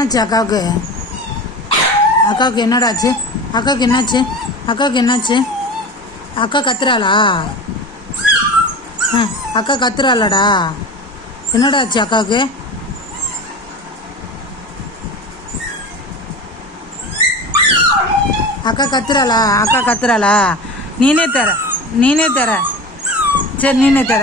என்னாச்சு அக்காவுக்கு? அக்காவுக்கு என்னடாச்சு? அக்காவுக்கு என்னாச்சு? அக்காவுக்கு என்னாச்சு? அக்கா கத்துறாளா? அக்கா கத்துறாளடா? என்னடாச்சு அக்காவுக்கு? அக்கா கத்துறாளா? அக்கா கத்துறாளா? நீனே தர சரி, நீனே தர